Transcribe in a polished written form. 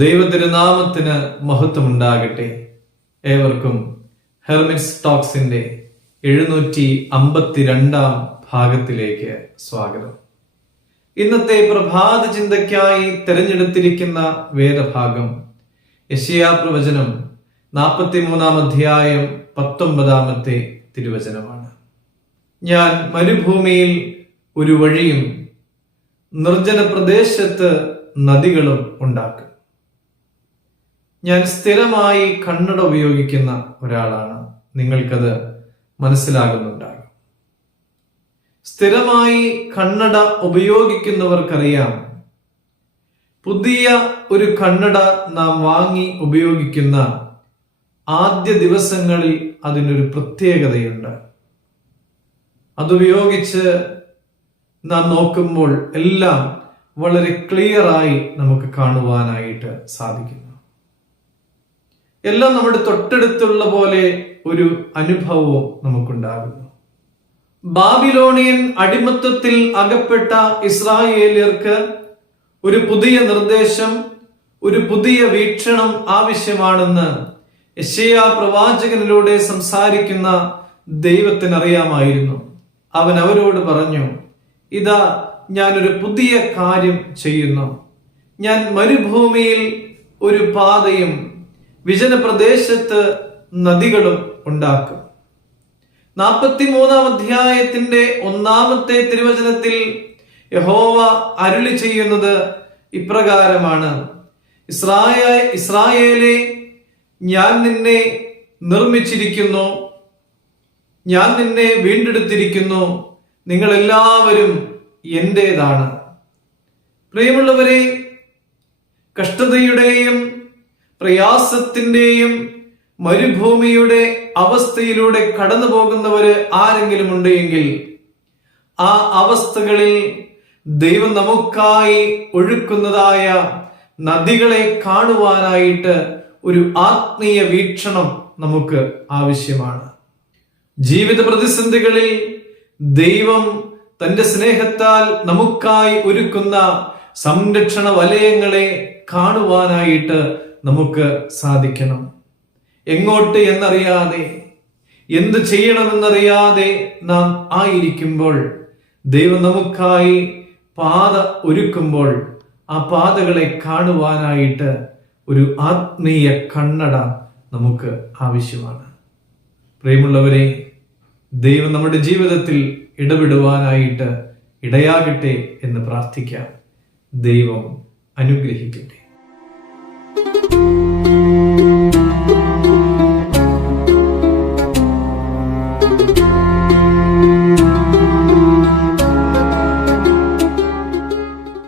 ദൈവതിരുനാമത്തിന് മഹത്വമുണ്ടാകട്ടെ. ഏവർക്കും ഹെർമിറ്റ്സ് ടോക്സിന്റെ 752 ഭാഗത്തിലേക്ക് സ്വാഗതം. ഇന്നത്തെ പ്രഭാത ചിന്തയ്ക്കായി തിരഞ്ഞെടുത്തിരിക്കുന്ന വേദഭാഗം യെശയ്യാ പ്രവചനം 43 അധ്യായം 19 തിരുവചനമാണ്. ഞാൻ മരുഭൂമിയിൽ ഒരു വഴിയും നിർജ്ജന പ്രദേശത്ത് നദികളും ഉണ്ടാക്കും. ഞാൻ സ്ഥിരമായി കണ്ണട ഉപയോഗിക്കുന്ന ഒരാളാണ്. നിങ്ങൾക്കത് മനസ്സിലാകുന്നുണ്ടാകും. സ്ഥിരമായി കണ്ണട ഉപയോഗിക്കുന്നവർക്കറിയാം, പുതിയ ഒരു കണ്ണട നാം വാങ്ങി ഉപയോഗിക്കുന്ന ആദ്യ ദിവസങ്ങളിൽ അതിനൊരു പ്രത്യേകതയുണ്ട്. അതുപയോഗിച്ച് നാം നോക്കുമ്പോൾ എല്ലാം വളരെ ക്ലിയറായി നമുക്ക് കാണുവാനായിട്ട് സാധിക്കുന്നു. എല്ലാം നമ്മുടെ തൊട്ടടുത്തുള്ള പോലെ ഒരു അനുഭവവും നമുക്കുണ്ടാകുന്നു. ബാബിലോണിയൻ അടിമത്തത്തിൽ അകപ്പെട്ട ഇസ്രായേലിയർക്ക് ഒരു പുതിയ നിർദ്ദേശം, ഒരു പുതിയ വീക്ഷണം ആവശ്യമാണെന്ന് യെശയ്യാ പ്രവാചകനിലൂടെ സംസാരിക്കുന്ന ദൈവത്തിന് അറിയാമായിരുന്നു. അവൻ അവരോട് പറഞ്ഞു, ഇതാ ഞാനൊരു പുതിയ കാര്യം ചെയ്യുന്നു. ഞാൻ മരുഭൂമിയിൽ ഒരു പാതയും വിജനപ്രദേശത്ത് നദികളും ഉണ്ടാക്കും. 43 അധ്യായത്തിന്റെ 1 തിരുവചനത്തിൽ യഹോവ അരുളി ചെയ്യുന്നത് ഇപ്രകാരമാണ്: ഇസ്രായേലേ, ഞാൻ നിന്നെ നിർമ്മിച്ചിരിക്കുന്നു, ഞാൻ നിന്നെ വീണ്ടെടുത്തിരിക്കുന്നു, നിങ്ങൾ എല്ലാവരും എന്റേതാണ്. പ്രിയമുള്ളവരെ, കഷ്ടതയുടെയും പ്രയാസത്തിന്റെയും മരുഭൂമിയുടെ അവസ്ഥയിലൂടെ കടന്നു പോകുന്നവര് ആരെങ്കിലും ഉണ്ടെങ്കിൽ ആ അവസ്ഥകളിൽ ദൈവം നമുക്കായി ഒഴുക്കുന്നതായ നദികളെ കാണുവാനായിട്ട് ഒരു ആത്മീയ വീക്ഷണം നമുക്ക് ആവശ്യമാണ്. ജീവിത പ്രതിസന്ധികളിൽ ദൈവം തന്റെ സ്നേഹത്താൽ നമുക്കായി ഒരുക്കുന്ന സംരക്ഷണ വലയങ്ങളെ കാണുവാനായിട്ട് നമുക്ക് സാധിക്കണം. എങ്ങോട്ട് എന്നറിയാതെ, എന്ത് ചെയ്യണമെന്നറിയാതെ നാം ആയിരിക്കുമ്പോൾ ദൈവം നമുക്കായി പാത ഒരുക്കുമ്പോൾ ആ പാതകളെ കാണുവാനായിട്ട് ഒരു ആത്മീയ കണ്ണട നമുക്ക് ആവശ്യമാണ്. പ്രിയമുള്ളവരെ, ദൈവം നമ്മുടെ ജീവിതത്തിൽ ഇടപെടുവാനായിട്ട് ഇടയാകട്ടെ എന്ന് പ്രാർത്ഥിക്കാം. ദൈവം അനുഗ്രഹിക്കട്ടെ.